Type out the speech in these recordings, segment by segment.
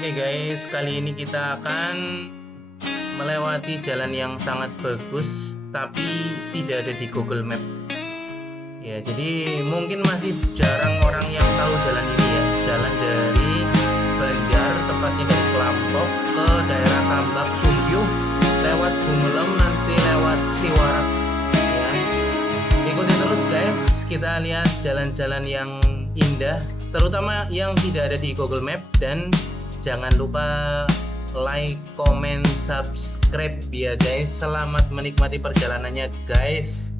Oke guys, kali ini kita akan melewati jalan yang sangat bagus tapi tidak ada di Google Map. Ya, jadi mungkin masih jarang orang yang tahu jalan ini ya. Jalan dari Banjar, tepatnya dari Klampok ke daerah Tambak, lewat Gumelem, nanti lewat Siwarak. Ya, ikuti terus guys. Kita lihat jalan-jalan yang indah, terutama yang tidak ada di Google Map, dan jangan lupa like, comment, subscribe ya guys. Selamat menikmati perjalanannya guys.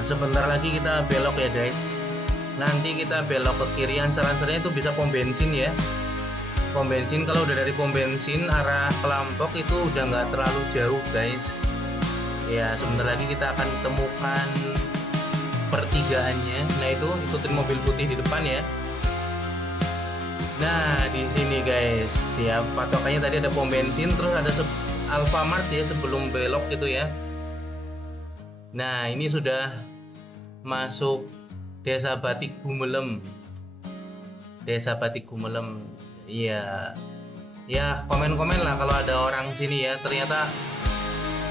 Sebentar lagi kita belok ya guys. Nanti kita belok ke kiri. Ancar-ancarnya itu bisa pom bensin ya. Pom bensin, kalau udah dari pom bensin arah Klampok itu udah nggak terlalu jauh guys. Ya, sebentar lagi kita akan temukan pertigaannya. Nah itu, ikutin mobil putih di depan ya. Nah di sini guys, ya patokannya tadi ada pom bensin, terus ada Alfamart ya sebelum belok gitu ya. Nah ini sudah masuk Desa Batik Gumelem. Desa Batik Gumelem. Iya. Ya, komen-komen lah kalau ada orang sini ya. Ternyata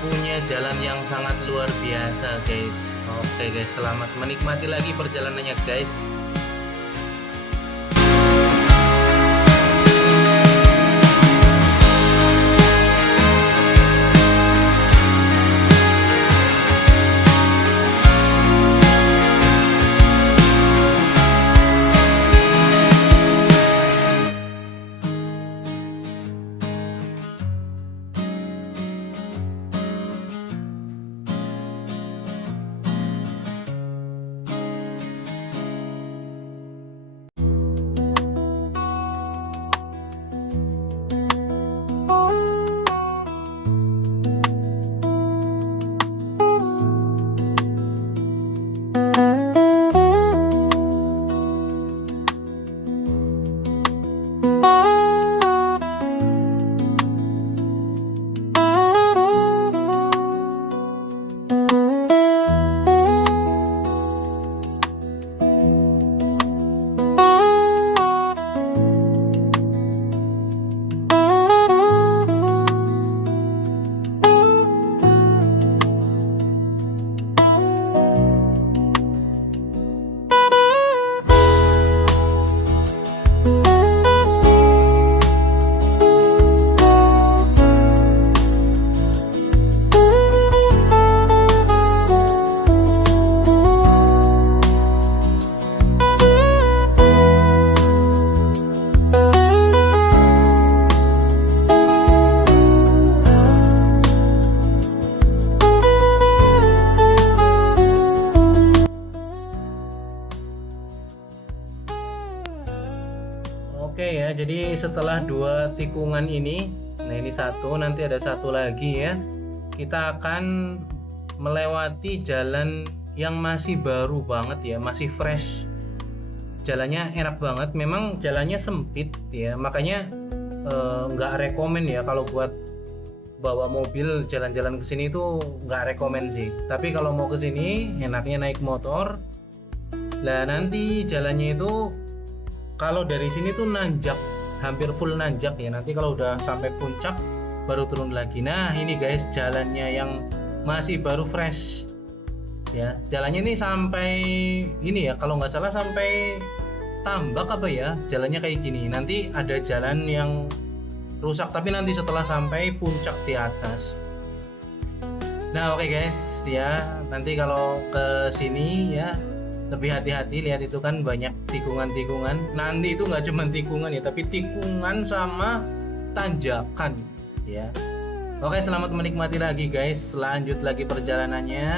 punya jalan yang sangat luar biasa, guys. Oke, guys, selamat menikmati lagi perjalanannya, guys. Oke ya, jadi setelah 2 tikungan ini, nah ini satu, nanti ada satu lagi ya. Kita akan melewati jalan yang masih baru banget ya, masih fresh. Jalannya enak banget, memang jalannya sempit ya, makanya nggak rekomen ya kalau buat bawa mobil jalan-jalan ke sini itu nggak rekomen sih. Tapi kalau mau ke sini enaknya naik motor. Nah nanti jalannya itu kalau dari sini tuh nanjak, hampir full nanjak ya. Nanti kalau udah sampai puncak baru turun lagi. Nah ini guys jalannya yang masih baru fresh ya. Jalannya ini sampai ini ya, kalau nggak salah sampai Tambak apa ya, jalannya kayak gini. Nanti ada jalan yang rusak tapi nanti setelah sampai puncak di atas. Nah oke guys ya, nanti kalau ke sini ya lebih hati-hati, lihat itu kan banyak tikungan-tikungan. Nanti itu nggak cuma tikungan ya, tapi tikungan sama tanjakan ya. Oke, selamat menikmati lagi guys, lanjut lagi perjalanannya.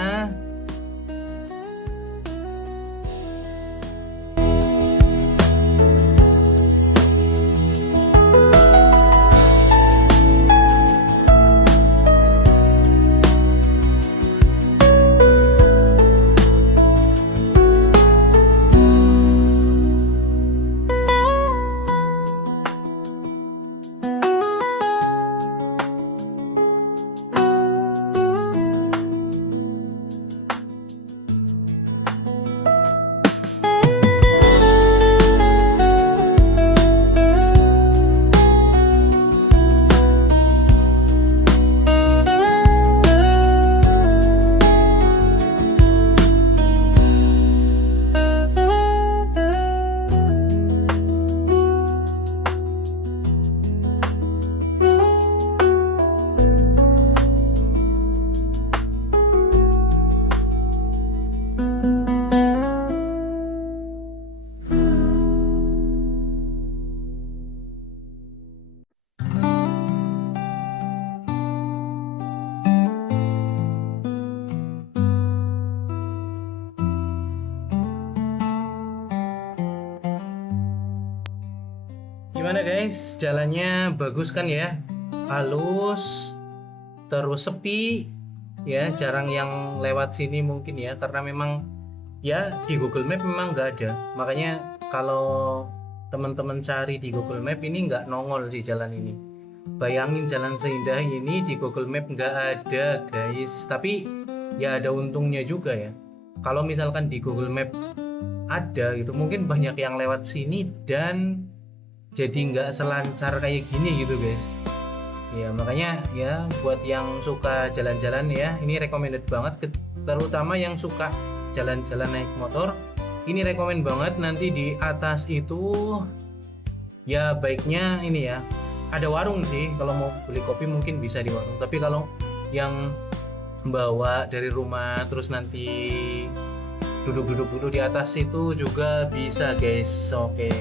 Gimana guys, jalannya bagus kan ya, halus, terus sepi ya, jarang yang lewat sini mungkin ya, karena memang ya di Google Map memang nggak ada. Makanya kalau teman-teman cari di Google Map ini nggak nongol sih jalan ini. Bayangin jalan seindah ini di Google Map nggak ada guys. Tapi ya ada untungnya juga ya, kalau misalkan di Google Map ada gitu, mungkin banyak yang lewat sini dan jadi nggak selancar kayak gini gitu guys ya. Makanya ya buat yang suka jalan-jalan ya, ini recommended banget, terutama yang suka jalan-jalan naik motor, ini rekomend banget. Nanti di atas itu ya baiknya ini ya, ada warung sih, kalau mau beli kopi mungkin bisa di warung. Tapi kalau yang bawa dari rumah terus nanti duduk-duduk dulu di atas itu juga bisa guys. Oke.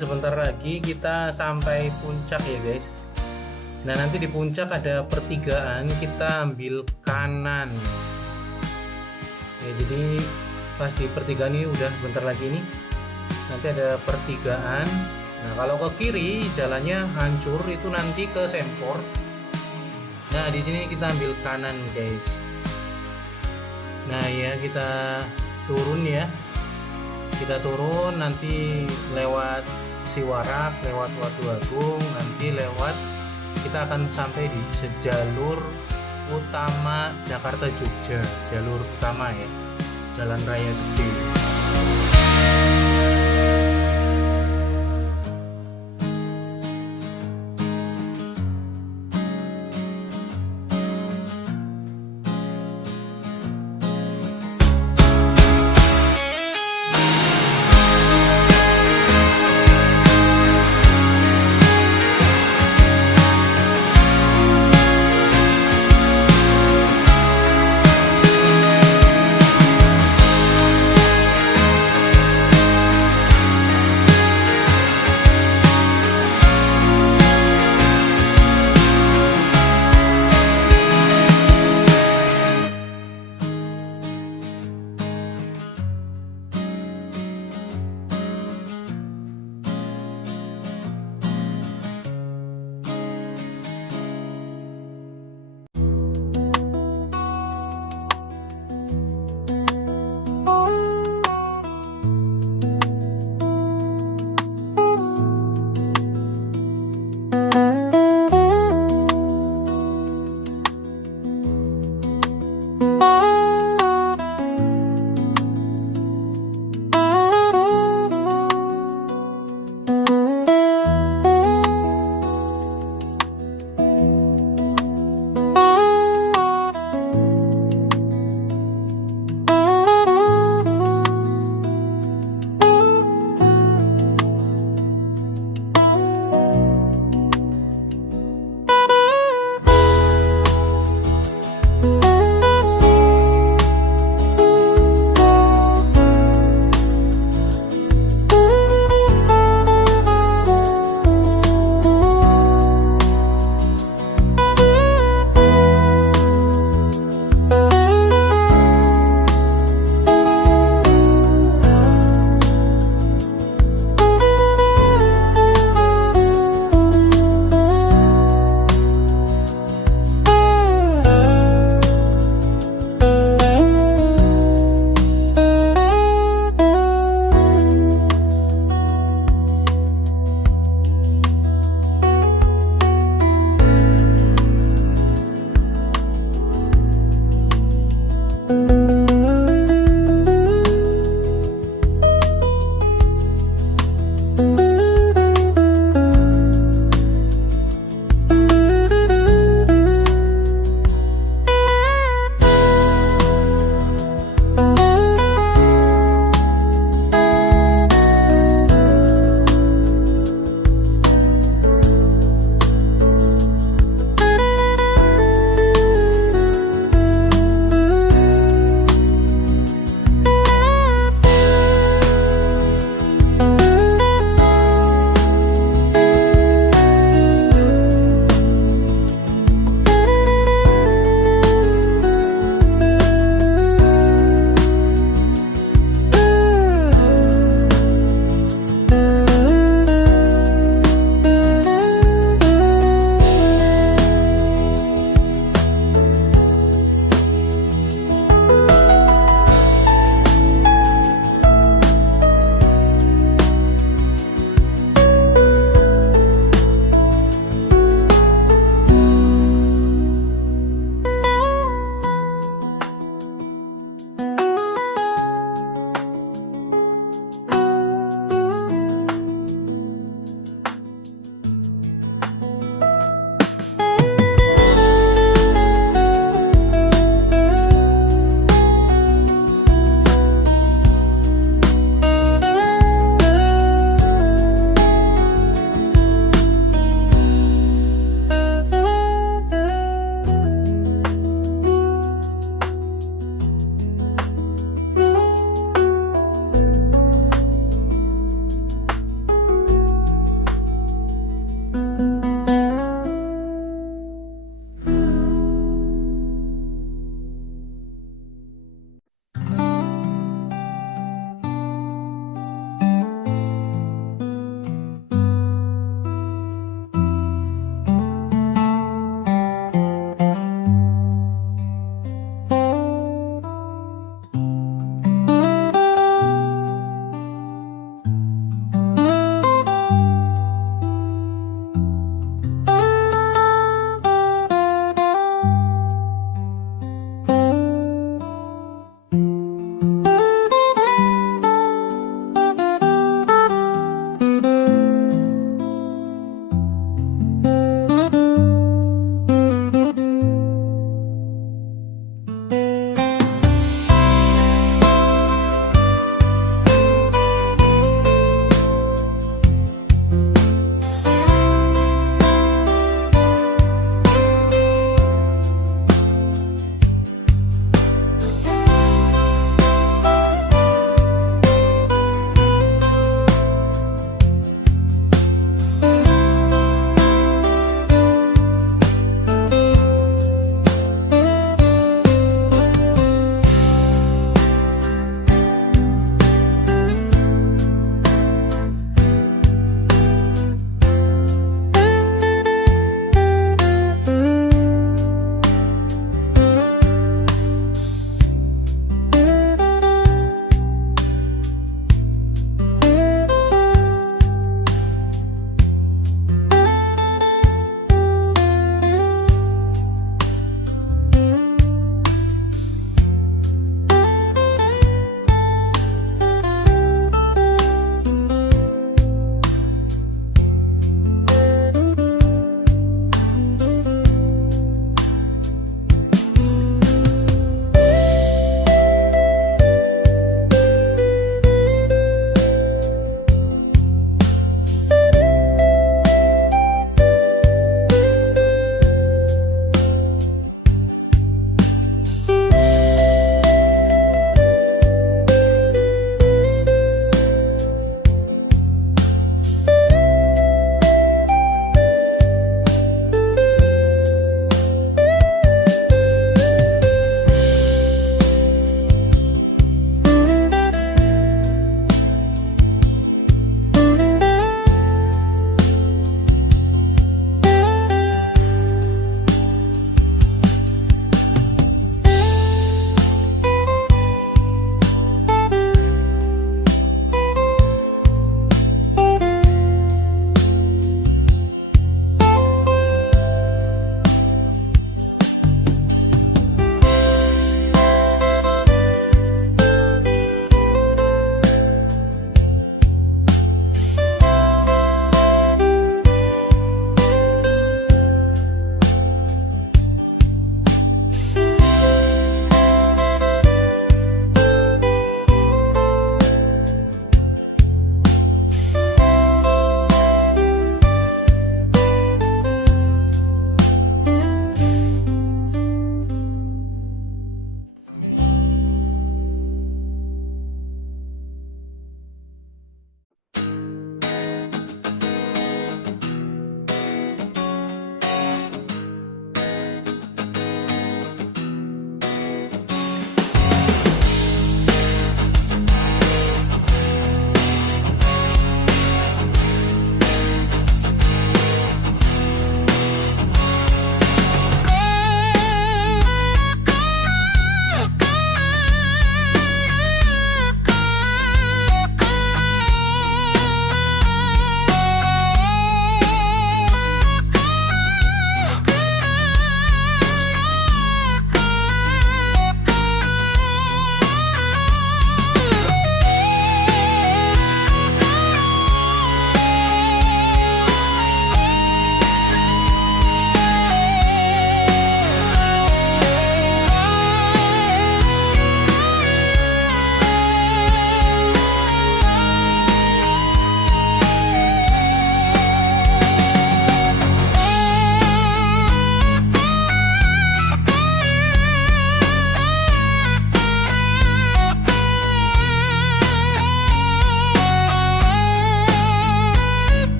sebentar lagi kita sampai puncak ya guys. Nah nanti di puncak ada pertigaan, kita ambil kanan ya. Jadi pas di pertigaan ini udah bentar lagi nih, nanti ada pertigaan. Nah kalau ke kiri jalannya hancur, itu nanti ke Sempor. Nah di sini kita ambil kanan guys. Nah ya kita turun ya, kita turun nanti lewat Siwarak, lewat Watu Agung, nanti lewat kita akan sampai di jalur utama Jakarta Jogja, jalur utama ya, jalan raya gede.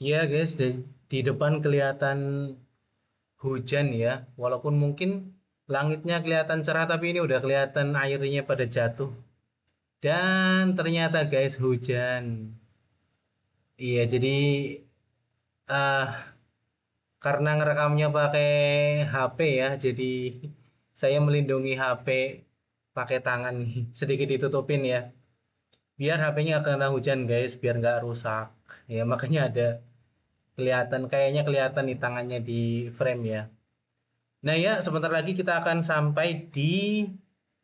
Iya guys, di depan kelihatan hujan ya. Walaupun mungkin langitnya kelihatan cerah, tapi ini udah kelihatan airnya pada jatuh. Dan ternyata guys hujan. Iya, jadi ah karena ngerekamnya pakai HP ya, jadi saya melindungi HP pakai tangan nih. Sedikit ditutupin ya. Biar HP-nya nggak kena hujan guys, biar nggak rusak. Ya, makanya ada kayaknya kelihatan di tangannya di frame ya. Nah ya, sebentar lagi kita akan sampai di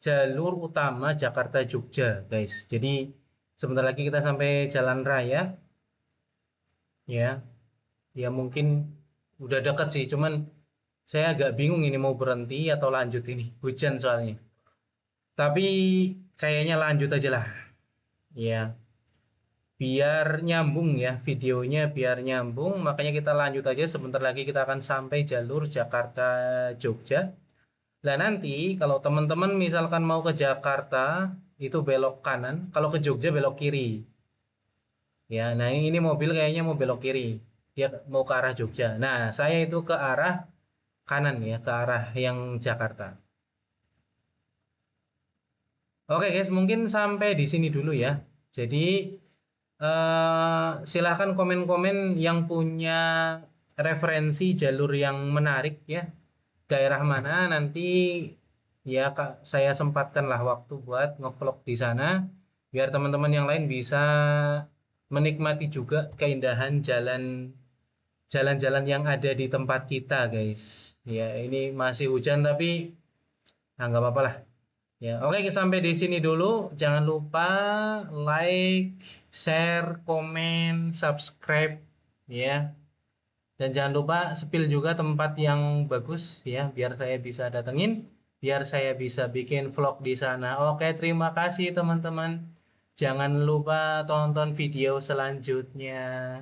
jalur utama Jakarta Jogja guys. Jadi sebentar lagi kita sampai jalan raya ya. Ya mungkin udah dekat sih, cuman saya agak bingung ini mau berhenti atau lanjut, ini hujan soalnya. Tapi kayaknya lanjut aja lah. Ya, biar nyambung ya videonya, biar nyambung, makanya kita lanjut aja. Sebentar lagi kita akan sampai jalur Jakarta Jogja. Nah nanti kalau teman-teman misalkan mau ke Jakarta itu belok kanan, kalau ke Jogja belok kiri. Ya, nah ini mobil kayaknya mau belok kiri. Dia mau ke arah Jogja. Nah, saya itu ke arah kanan ya, ke arah yang Jakarta. Oke guys, mungkin sampai di sini dulu ya. Jadi silahkan komen-komen yang punya referensi jalur yang menarik ya. Daerah mana nanti ya Kak, saya sempatkanlah waktu buat ngevlog di sana biar teman-teman yang lain bisa menikmati juga keindahan jalan-jalan yang ada di tempat kita guys. Ya, ini masih hujan tapi nggak apa-apa lah. Ya, oke, sampai di sini dulu. Jangan lupa like, share, komen, subscribe ya. Dan jangan lupa spill juga tempat yang bagus ya, biar saya bisa datengin, biar saya bisa bikin vlog di sana. Oke, terima kasih teman-teman. Jangan lupa tonton video selanjutnya.